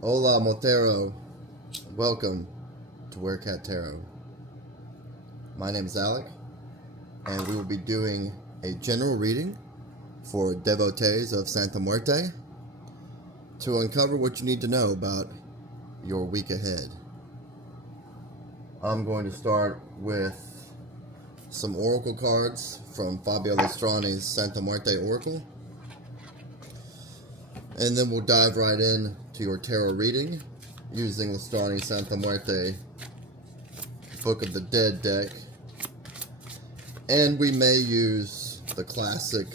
Hola, Motero. Welcome to Werecat Tarot. My name is Alec, and we will be doing a general reading for devotees of Santa Muerte to uncover what you need to know about your week ahead. I'm going to start with some oracle cards from Fabio Listrani's Santa Muerte Oracle, and then we'll dive right in to your tarot reading using Listrani's Santa Muerte Book of the Dead deck. And we may use the classic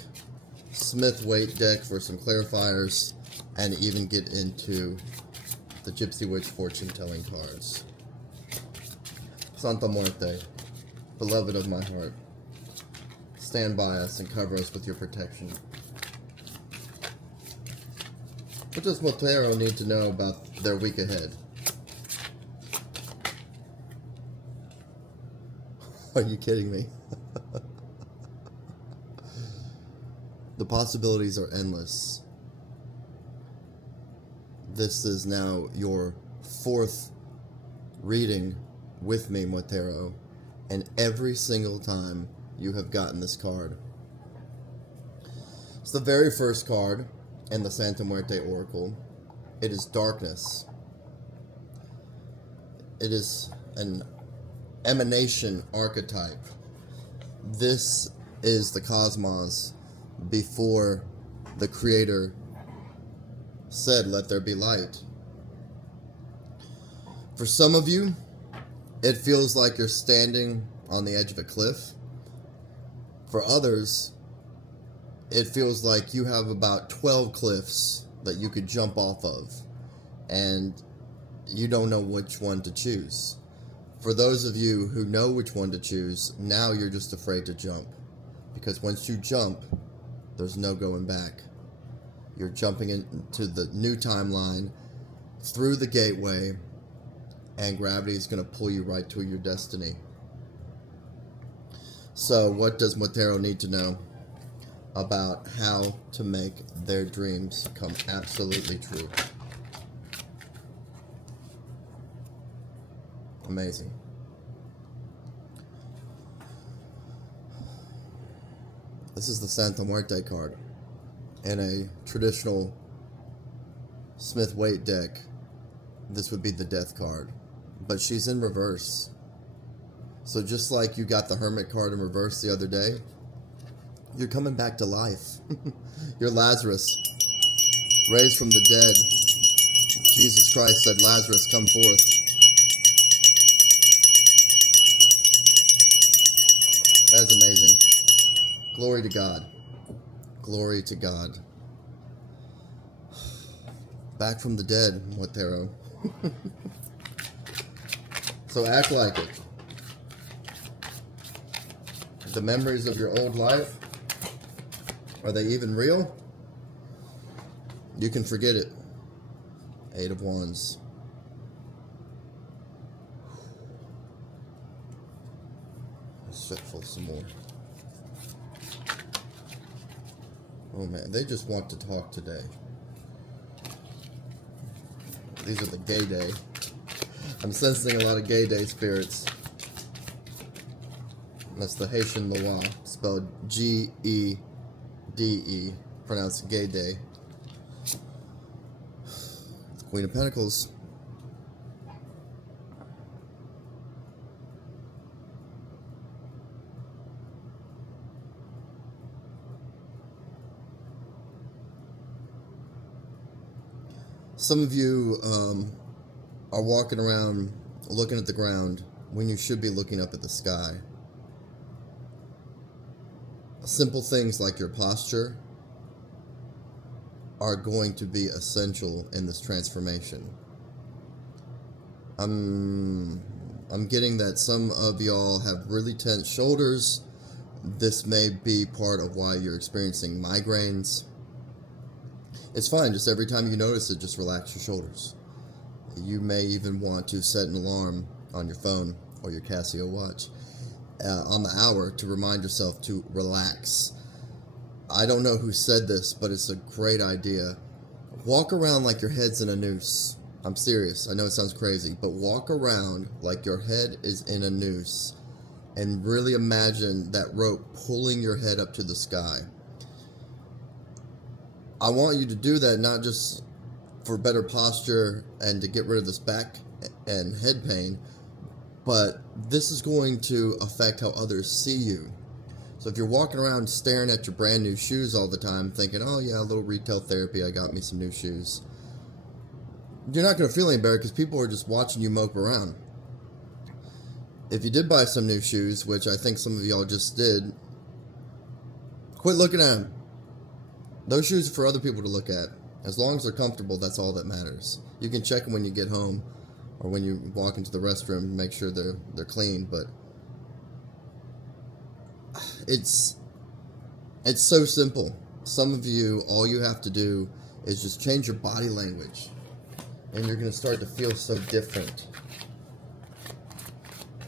Smith-Waite deck for some clarifiers and even get into the Gypsy Witch fortune-telling cards. Santa Muerte, beloved of my heart, stand by us and cover us with your protection. What does Motero need to know about their week ahead? Are you kidding me? The possibilities are endless. This is now your fourth reading with me, Motero, and every single time you have gotten this card. It's the very first card in the Santa Muerte Oracle. It is darkness. It is an emanation archetype. This is the cosmos before the Creator said, "Let there be light." For some of you, it feels like you're standing on the edge of a cliff. For others, it feels like you have about 12 cliffs that you could jump off of, and you don't know which one to choose. For those of you who know which one to choose, now you're just afraid to jump. Because once you jump, there's no going back. You're jumping into the new timeline, through the gateway, and gravity is going to pull you right to your destiny. So what does Motero need to know about how to make their dreams come absolutely true? Amazing. This is the Santa Muerte card. In a traditional Smith-Waite deck, this would be the Death card. But she's in reverse. So just like you got the Hermit card in reverse the other day, you're coming back to life. You're Lazarus, raised from the dead. Jesus Christ said, "Lazarus, come forth." That's amazing. Glory to God. Glory to God. Back from the dead, Motero. So act like it. The memories of your old life, are they even real? You can forget it. 8 of Wands. Let's shuffle some more. Oh man, they just want to talk today. These are the gay day. I'm sensing a lot of gay day spirits. That's the Haitian Loa, spelled G-E-D-E, pronounced gay day. The Queen of Pentacles. Some of you are walking around looking at the ground when you should be looking up at the sky. Simple things like your posture are going to be essential in this transformation. I'm getting that some of y'all have really tense shoulders. This may be part of why you're experiencing migraines. It's fine, just every time you notice it, just relax your shoulders. You may even want to set an alarm on your phone or your Casio watch on the hour to remind yourself to relax. I don't know who said this, but it's a great idea. Walk around like your head's in a noose. I'm serious. I know it sounds crazy, but walk around like your head is in a noose and really imagine that rope pulling your head up to the sky. I want you to do that not just for better posture and to get rid of this back and head pain, but this is going to affect how others see you. So if you're walking around staring at your brand new shoes all the time, thinking, oh yeah, a little retail therapy, I got me some new shoes, you're not going to feel any better because people are just watching you mope around. If you did buy some new shoes, which I think some of y'all just did, quit looking at them. Those shoes are for other people to look at. As long as they're comfortable, that's all that matters. You can check them when you get home or when you walk into the restroom and make sure they're clean, but it's so simple. Some of you, all you have to do is just change your body language, and you're going to start to feel so different.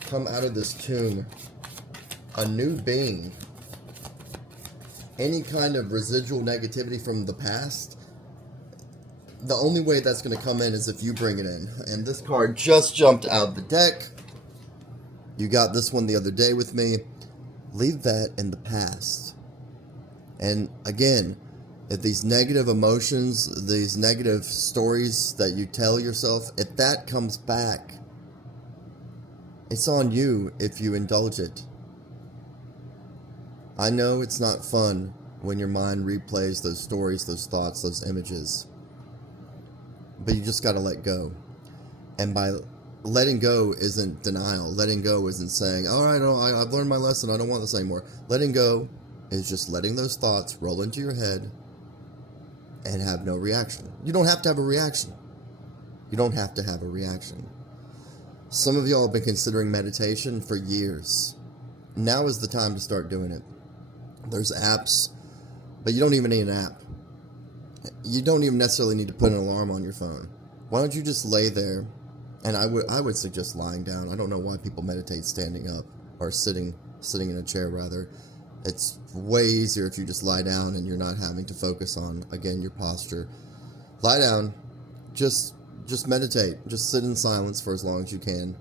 Come out of this tomb a new being. Any kind of residual negativity from the past, the only way that's going to come in is if you bring it in. And this card just jumped out of the deck. You got this one the other day with me. Leave that in the past. And again, if these negative emotions, these negative stories that you tell yourself, if that comes back, it's on you if you indulge it. I know it's not fun when your mind replays those stories, those thoughts, those images. But you just got to let go. And by letting go isn't denial. Letting go isn't saying, all right, I've learned my lesson, I don't want this anymore. Letting go is just letting those thoughts roll into your head and have no reaction. You don't have to have a reaction. You don't have to have a reaction. Some of y'all have been considering meditation for years. Now is the time to start doing it. There's apps, but you don't even need an app. You don't even necessarily need to put an alarm on your phone. Why don't you just lay there? And I would suggest lying down. I don't know why people meditate standing up or sitting in a chair rather. It's way easier if you just lie down and you're not having to focus on, again, your posture. Lie down. Just meditate. Just sit in silence for as long as you can.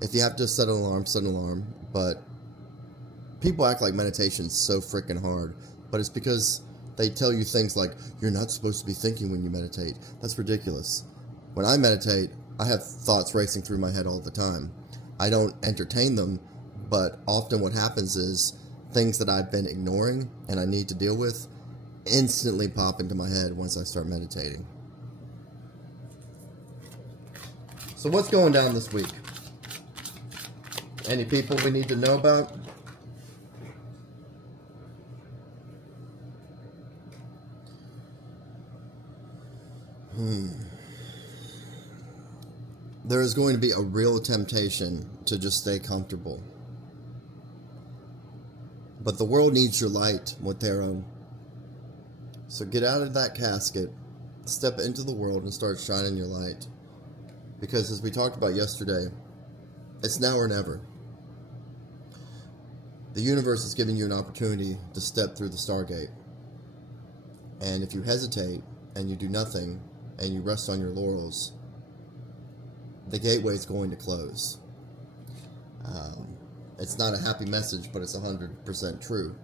If you have to set an alarm, set an alarm. But people act like meditation's so freaking hard. But it's because they tell you things like, you're not supposed to be thinking when you meditate. That's ridiculous. When I meditate, I have thoughts racing through my head all the time. I don't entertain them, but often what happens is things that I've been ignoring and I need to deal with instantly pop into my head once I start meditating. So what's going down this week? Any people we need to know about? There is going to be a real temptation to just stay comfortable. But the world needs your light, Motero. So get out of that casket, step into the world and start shining your light. Because as we talked about yesterday, it's now or never. The universe is giving you an opportunity to step through the Stargate. And if you hesitate and you do nothing and you rest on your laurels, the gateway is going to close. It's not a happy message, but it's 100% true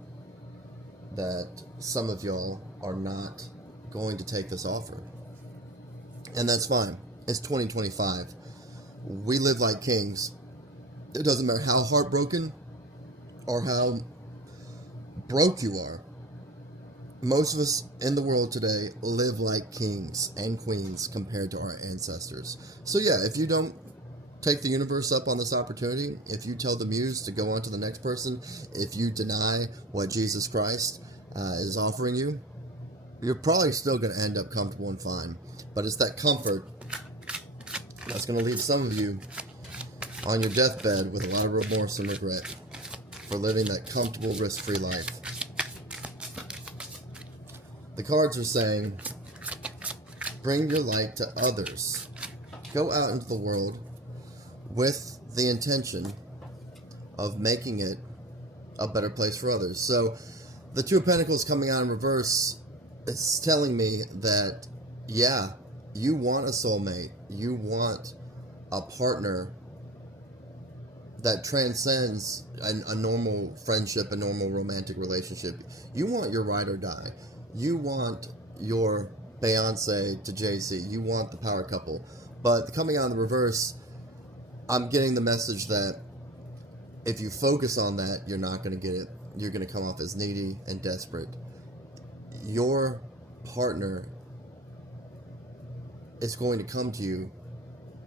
that some of y'all are not going to take this offer. And that's fine. It's 2025. We live like kings. It doesn't matter how heartbroken or how broke you are. Most of us in the world today live like kings and queens compared to our ancestors. So yeah, if you don't take the universe up on this opportunity, if you tell the muse to go on to the next person, if you deny what Jesus Christ is offering you, you're probably still going to end up comfortable and fine. But it's that comfort that's going to leave some of you on your deathbed with a lot of remorse and regret for living that comfortable, risk-free life. The cards are saying, bring your light to others. Go out into the world with the intention of making it a better place for others. So the Two of Pentacles coming out in reverse, it's telling me that, yeah, You want a soulmate. You want a partner that transcends a normal friendship, a normal romantic relationship. You want your ride or die. You want your Beyonce to Jay-Z. You want the power couple. But coming out in the reverse, I'm getting the message that if you focus on that, you're not going to get it. You're going to come off as needy and desperate. Your partner is going to come to you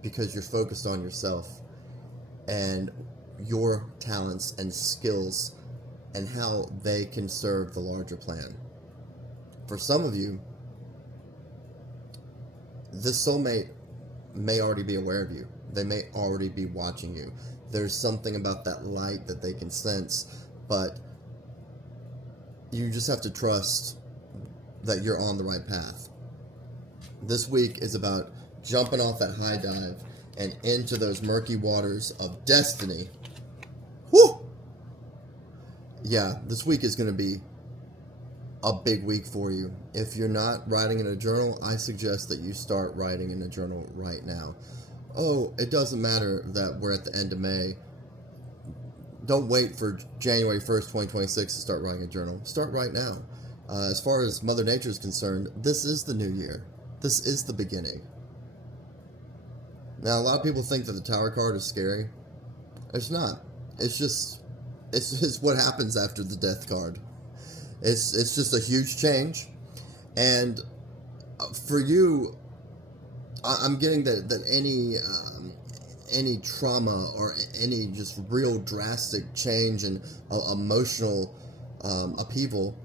because you're focused on yourself and your talents and skills and how they can serve the larger plan. For some of you, this soulmate may already be aware of you. They may already be watching you. There's something about that light that they can sense, but you just have to trust that you're on the right path. This week is about jumping off that high dive and into those murky waters of destiny. Woo! Yeah, this week is going to be a big week for you. If you're not writing in a journal, I suggest that you start writing in a journal right now. Oh, it doesn't matter that we're at the end of May. Don't wait for January 1st, 2026 to start writing a journal. Start right now. As far as Mother Nature is concerned, this is the new year. This is the beginning. Now, a lot of people think that the Tower card is scary. It's not. It's just what happens after the Death card. It's just a huge change. And for you, I'm getting that any trauma or any just real drastic change and emotional upheaval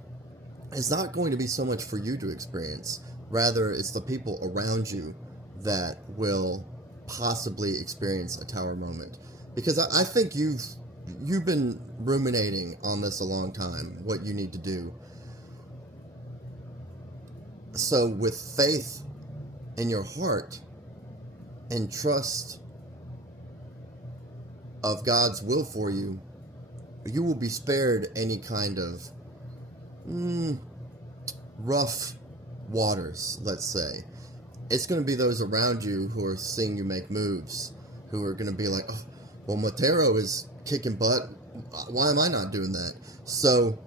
is not going to be so much for you to experience. Rather, it's the people around you that will possibly experience a Tower moment. Because I think you've been ruminating on this a long time, what you need to do. So with faith in your heart and trust of God's will for you, you will be spared any kind of rough waters, let's say. It's going to be those around you who are seeing you make moves, who are going to be like, oh, well, Montero is kicking butt. Why am I not doing that? So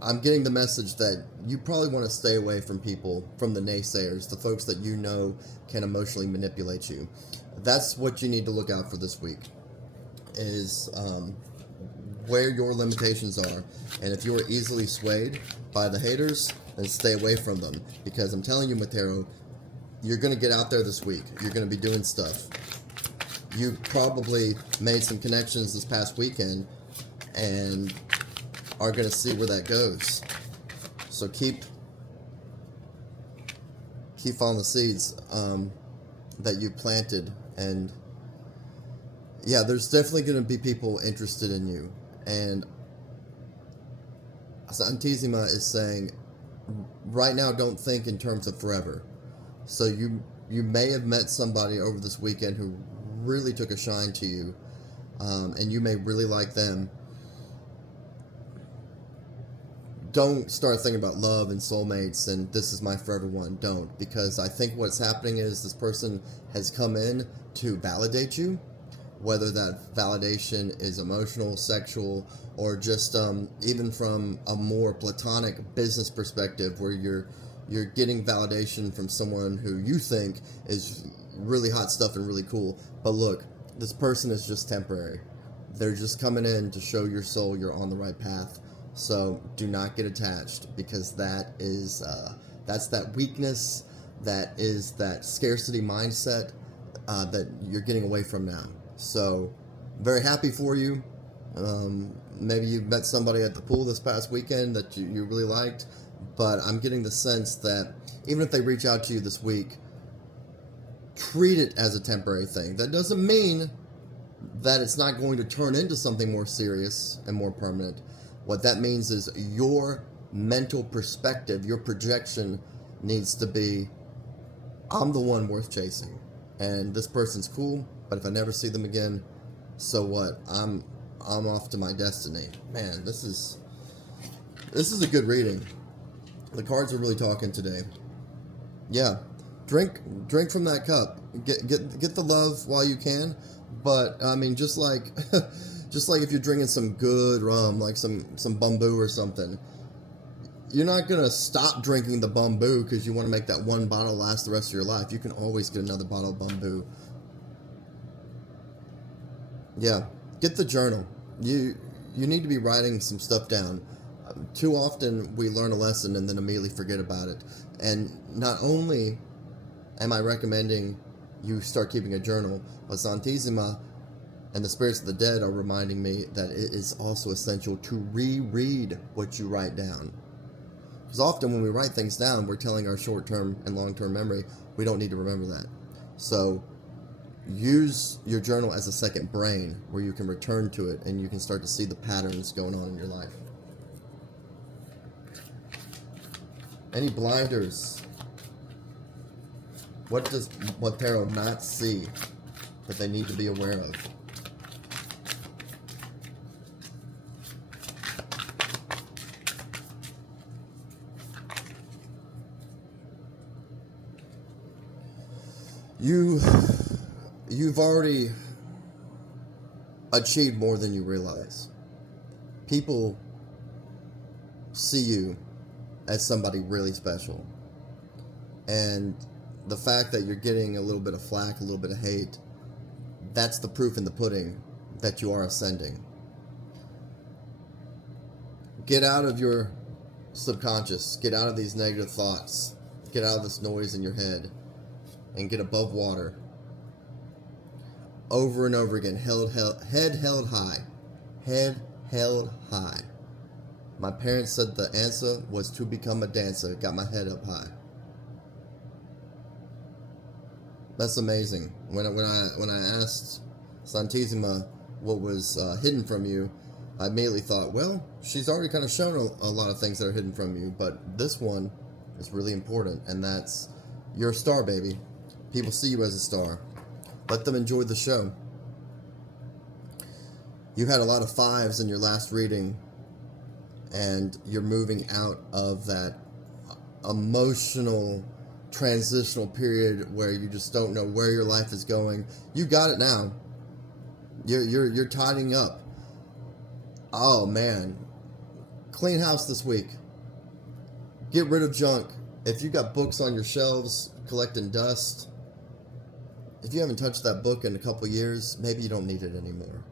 I'm getting the message that you probably want to stay away from people, from the naysayers, the folks that you know can emotionally manipulate you. That's what you need to look out for this week, is where your limitations are. And if you are easily swayed by the haters, then stay away from them. Because I'm telling you, Montero, you're going to get out there this week. You're going to be doing stuff. You probably made some connections this past weekend and are going to see where that goes. So keep following the seeds that you planted. And yeah, there's definitely going to be people interested in you. And Santissima is saying, right now, don't think in terms of forever. So you may have met somebody over this weekend who really took a shine to you, and you may really like them. Don't start thinking about love and soulmates and this is my forever one. Don't, because I think what's happening is this person has come in to validate you, whether that validation is emotional, sexual, or just even from a more platonic business perspective, where you're getting validation from someone who you think is really hot stuff and really cool. But look, this person is just temporary. They're just coming in to show your soul you're on the right path. So do not get attached, because that is that's that weakness, that is that scarcity mindset that you're getting away from now. So very happy for you. Maybe you met somebody at the pool this past weekend that you really liked, but I'm getting the sense that even if they reach out to you this week, treat it as a temporary thing. That doesn't mean that it's not going to turn into something more serious and more permanent. What that means is your mental perspective, your projection needs to be, I'm the one worth chasing. And this person's cool, but if I never see them again, so what? I'm off to my destiny. Man, this is a good reading. The cards are really talking today. Yeah, Drink from that cup. Get the love while you can. But I mean, just like if you're drinking some good rum, like some bamboo or something, you're not gonna stop drinking the bamboo because you want to make that one bottle last the rest of your life. You can always get another bottle of bamboo. Yeah, get the journal. You need to be writing some stuff down. Too often we learn a lesson and then immediately forget about it. And not only am I recommending you start keeping a journal, but Santissima and the spirits of the dead are reminding me that it is also essential to reread what you write down. Because often when we write things down, we're telling our short-term and long-term memory, we don't need to remember that. So use your journal as a second brain where you can return to it and you can start to see the patterns going on in your life. Any blinders? What does Tarot not see that they need to be aware of? You've already achieved more than you realize. People see you as somebody really special. And the fact that you're getting a little bit of flack, a little bit of hate, that's the proof in the pudding that you are ascending. Get out of your subconscious. Get out of these negative thoughts. Get out of this noise in your head. And get above water. Over and over again. Head held high. Head held high. My parents said the answer was to become a dancer. Got my head up high. That's amazing. When I asked Santissima what was hidden from you, I immediately thought, well, she's already kind of shown a lot of things that are hidden from you, but this one is really important, and that's you're a star, baby. People see you as a star. Let them enjoy the show. You had a lot of 5s in your last reading, and you're moving out of that emotional transitional period where you just don't know where your life is going. You got it now. You're tidying up. Oh man, clean house this week. Get rid of junk. If you got books on your shelves collecting dust, if you haven't touched that book in a couple years, maybe you don't need it anymore,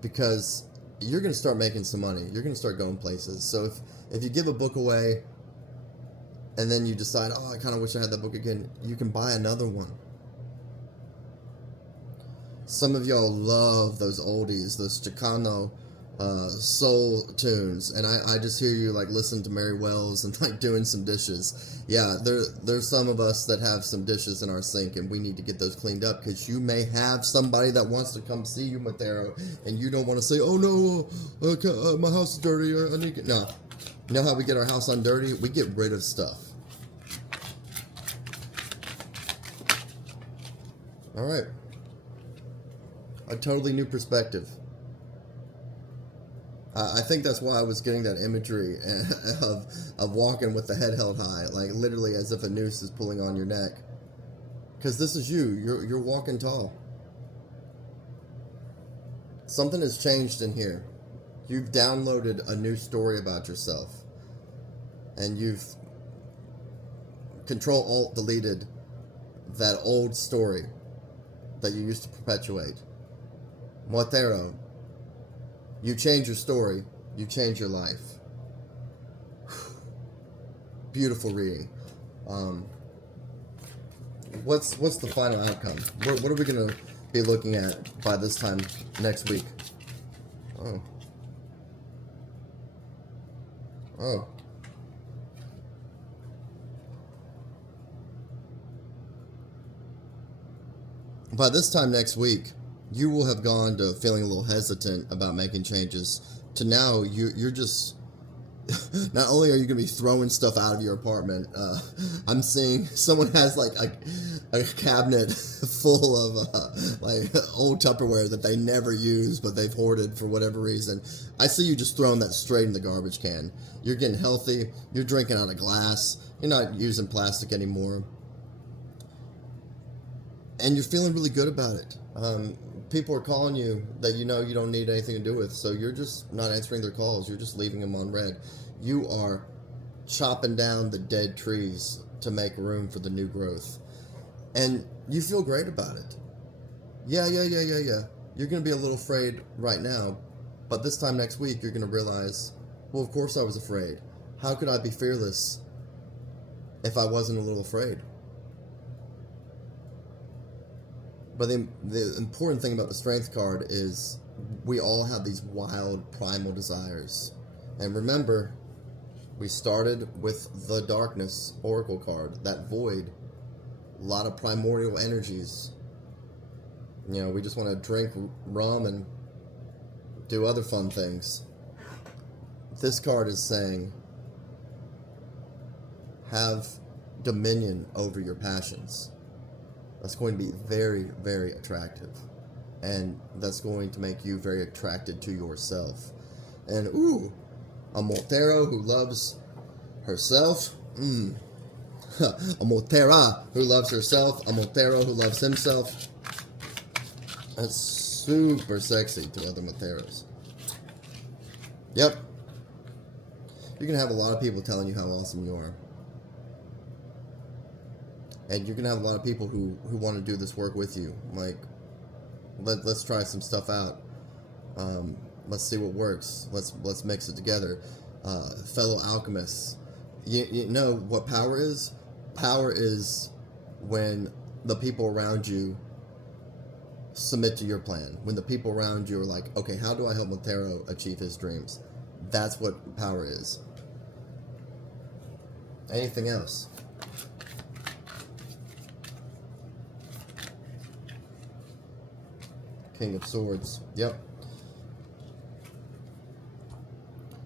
because you're going to start making some money. You're going to start going places. So if you give a book away and then you decide, oh, I kind of wish I had that book again, you can buy another one. Some of y'all love those oldies, those Chicano soul tunes, and I just hear you like listen to Mary Wells and like doing some dishes. Yeah, there's some of us that have some dishes in our sink, and we need to get those cleaned up, because you may have somebody that wants to come see you, Matero, and you don't want to say, oh no, my house is dirty, I need to... No. You know how we get our house undirty? We get rid of stuff. Alright. A totally new perspective. I think that's why I was getting that imagery of walking with the head held high, like literally as if a noose is pulling on your neck. Because this is you. You're walking tall. Something has changed in here. You've downloaded a new story about yourself, and you've Control-Alt-deleted that old story that you used to perpetuate. Moitero, you change your story, you change your life. Beautiful reading. What's the final outcome? What are we going to be looking at by this time next week? Oh. By this time next week, you will have gone to feeling a little hesitant about making changes to now you're just... Not only are you going to be throwing stuff out of your apartment, I'm seeing someone has like a cabinet full of like old Tupperware that they never use, but they've hoarded for whatever reason. I see you just throwing that straight in the garbage can. You're getting healthy. You're drinking out of glass. You're not using plastic anymore. and you're feeling really good about it. People are calling you that you know you don't need anything to do with, so you're just not answering their calls. You're just leaving them on red. You are chopping down the dead trees to make room for the new growth. And you feel great about it. Yeah. You're going to be a little afraid right now, but this time next week you're going to realize, well, of course I was afraid. How could I be fearless if I wasn't a little afraid? But the important thing about the Strength card is we all have these wild primal desires. And remember, we started with the Darkness Oracle card, that void. A lot of primordial energies. You know, we just want to drink rum and do other fun things. This card is saying, have dominion over your passions. That's going to be very, very attractive. And that's going to make you very attracted to yourself. And, ooh, a Montero who loves herself. A Montera who loves herself. A Montero who loves himself. That's super sexy to other Monteros. Yep. You're going to have a lot of people telling you how awesome you are. And you're going to have a lot of people who want to do this work with you. Like, let's try some stuff out. Let's see what works. Let's mix it together. Fellow alchemists. You know what power is? Power is when the people around you submit to your plan. When the people around you are like, okay, how do I help Montero achieve his dreams? That's what power is. Anything else? King of Swords. Yep.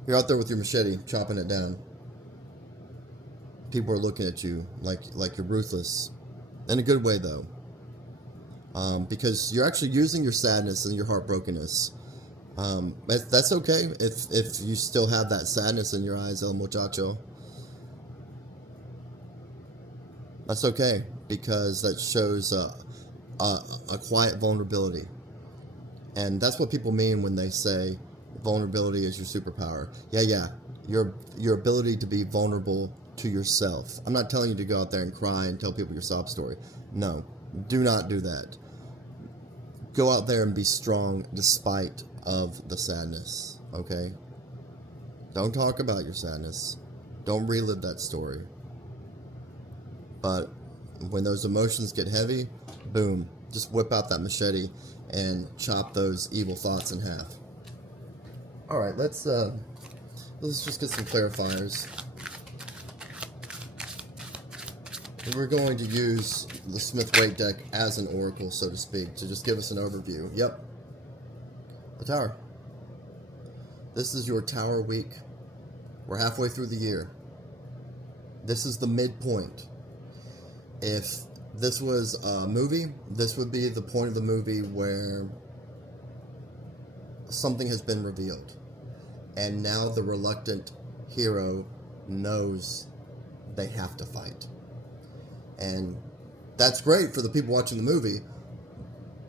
You're out there with your machete, chopping it down. People are looking at you like you're ruthless. In a good way, though. Because you're actually using your sadness and your heartbrokenness. That's okay if you still have that sadness in your eyes, El Muchacho. That's okay, because that shows a quiet vulnerability. And that's what people mean when they say vulnerability is your superpower. Yeah. Your ability to be vulnerable to yourself. I'm not telling you to go out there and cry and tell people your sob story. No, do not do that. Go out there and be strong despite of the sadness, okay? Don't talk about your sadness. Don't relive that story. But when those emotions get heavy, boom, just whip out that machete and chop those evil thoughts in half. All right, let's just get some clarifiers. We're going to use the Smith-Waite deck as an oracle, so to speak, to just give us an overview. Yep. The Tower. This is your Tower week. We're halfway through the year. This is the midpoint. If this was a movie, this would be the point of the movie where something has been revealed. And now the reluctant hero knows they have to fight. And that's great for the people watching the movie.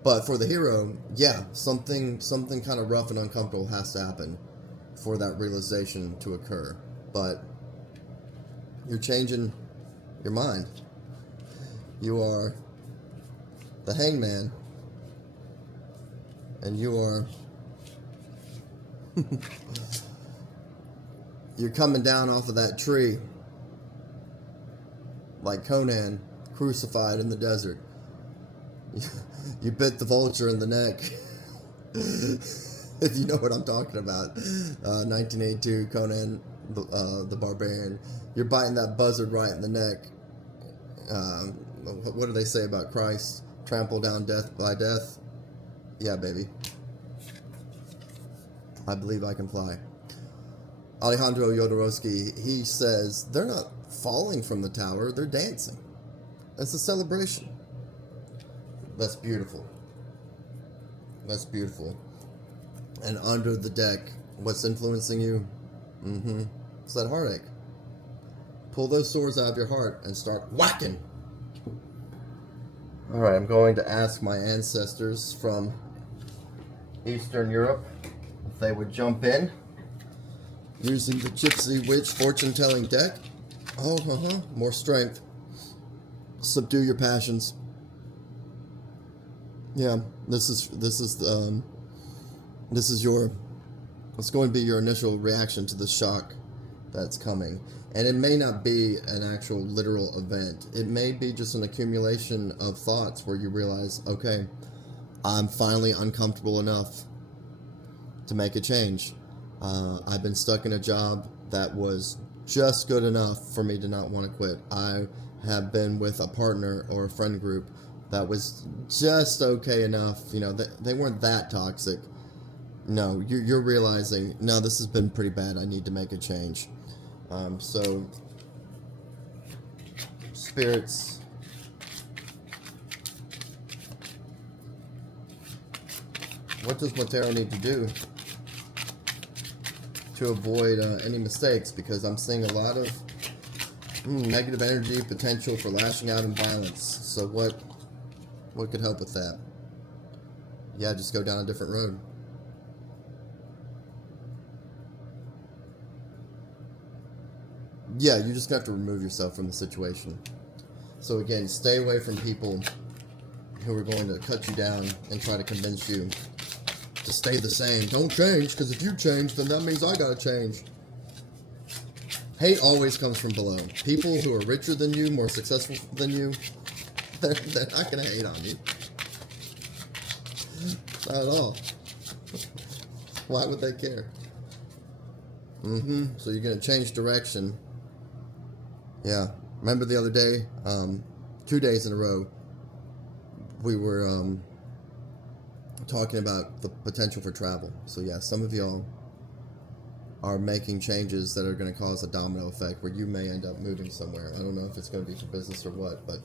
But for the hero, yeah, something kind of rough and uncomfortable has to happen for that realization to occur. But you're changing your mind. You are the Hangman, and you are you're coming down off of that tree like Conan crucified in the desert. You bit the vulture in the neck. If you know what I'm talking about. 1982, Conan the Barbarian. You're biting that buzzard right in the neck. What do they say about Christ? Trample down death by death? Yeah, baby. I believe I can fly. Alejandro Jodorowsky, he says, they're not falling from the tower, they're dancing. It's a celebration. That's beautiful. That's beautiful. And under the deck, what's influencing you? It's that heartache. Pull those swords out of your heart and start whacking. Alright, I'm going to ask my ancestors from Eastern Europe if they would jump in using the Gypsy Witch fortune-telling deck. Oh, more strength. Subdue your passions. Yeah, this is it's going to be your initial reaction to the shock that's coming. And it may not be an actual literal event. It may be just an accumulation of thoughts where you realize, okay, I'm finally uncomfortable enough to make a change. I've been stuck in a job that was just good enough for me to not want to quit. I have been with a partner or a friend group that was just okay enough. You know, they weren't that toxic. No, you're realizing, no, this has been pretty bad. I need to make a change. So, spirits, what does Matero need to do to avoid any mistakes? Because I'm seeing a lot of negative energy, potential for lashing out and violence. So what could help with that? Yeah, just go down a different road. Yeah, you're just going to have to remove yourself from the situation. So again, stay away from people who are going to cut you down and try to convince you to stay the same. Don't change, because if you change, then that means I got to change. Hate always comes from below. People who are richer than you, more successful than you, they're not going to hate on you. Not at all. Why would they care? So you're going to change direction. Yeah. Remember the other day, 2 days in a row, we were talking about the potential for travel. So yeah, some of y'all are making changes that are going to cause a domino effect where you may end up moving somewhere. I don't know if it's going to be for business or what, but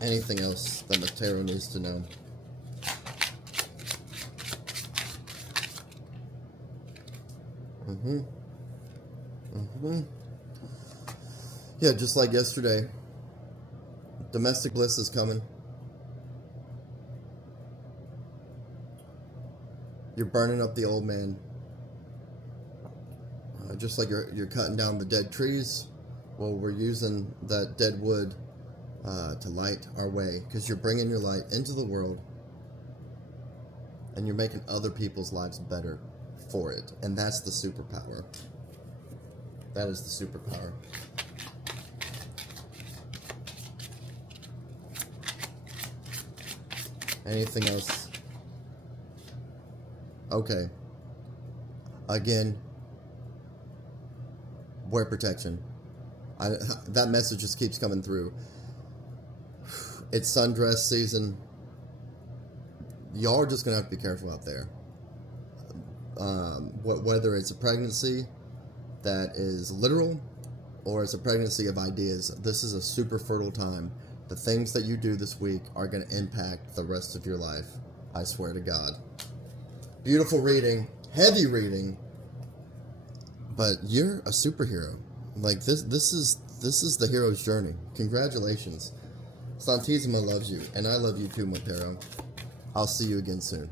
anything else that Matero needs to know. Yeah, just like yesterday, domestic bliss is coming. You're burning up the old man. Just like you're cutting down the dead trees. Well, we're using that dead wood to light our way, because you're bringing your light into the world and you're making other people's lives better for it. And that's the superpower. That is the superpower. Anything else? Okay. Again, wear protection. That message just keeps coming through. It's sundress season. Y'all are just going to have to be careful out there. Whether it's a pregnancy that is literal or it's a pregnancy of ideas, this is a super fertile time. The things that you do this week are going to impact the rest of your life. I swear to God. Beautiful reading. Heavy reading. But you're a superhero. Like, this is the hero's journey. Congratulations. Santissima loves you, and I love you too, Matero. I'll see you again soon.